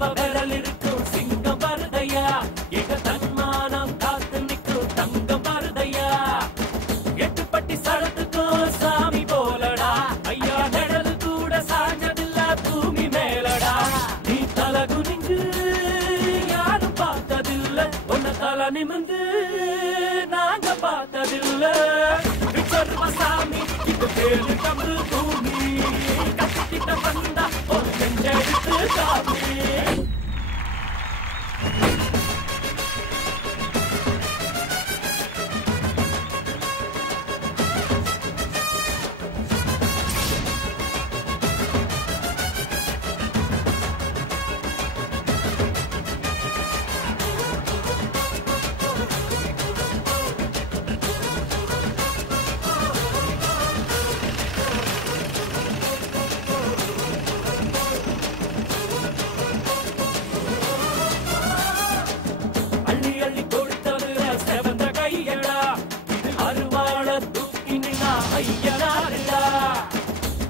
சிறுவ விரல் இருக்கும் சிங்கம் வருதையா எங்க தன்மானம் காத்து நிற்கும் தங்கம் வருதையா எட்டுப்பட்டி சடத்துக்கும் சாமி போலடா ஐயா நிழல் கூட சாஞ்சதில்ல பூமி மேலடா நீ தலை குனிஞ்சு யாரும் பார்த்ததில்ல உன்ன தலை நிமிந்து நாங்க பார்த்ததில்ல சாமி இது பேரு தமிழ் பூமி கத்திட்ட வந்தா ஒரு நெஞ்செடுத்து காமி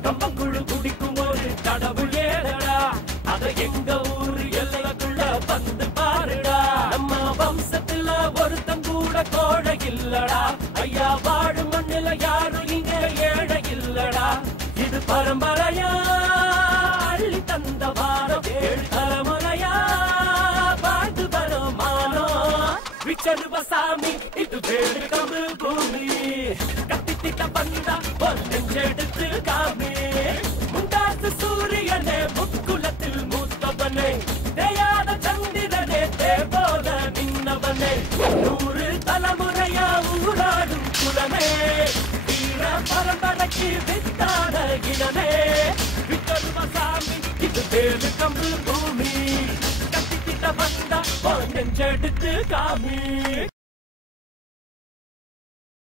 கம்பங்குழு குடிக்கும் ஒரு கடவுள் ஏடா அத எங்க ஊரு எல்லைக்குள்ள வந்து பாருடா நம்ம வம்சத்துல ஒருத்தம் கூட கோழை இல்லடா ஐயா வாழும் மண்ணில யாரும் இங்க ஏழை இல்லடா இது பரம்பரையா அள்ளி தந்த வாரம் 7 தலைமுறையா வாழ்ந்து வரும் மானம் விச்சருவ சாமி இது பேரு தமிழ் பூமி கத்திட்ட வந்தா ஒரு நெஞ்செடுத்து காமி முண்டாசு சூரியனே முக்குலத்தில் மூத்தவனே தேயாத சந்திரனே தேவோத நின்னவனே 100 தலைமுறையா ஊராடும் குலமே வீர பரம்பரைக்கு வித்தான இனமே வித்தருவ சாமி இது பேரு தமிழ் பூமி கத்திட்ட வந்தா ஒரு நெஞ்செடுத்து காமி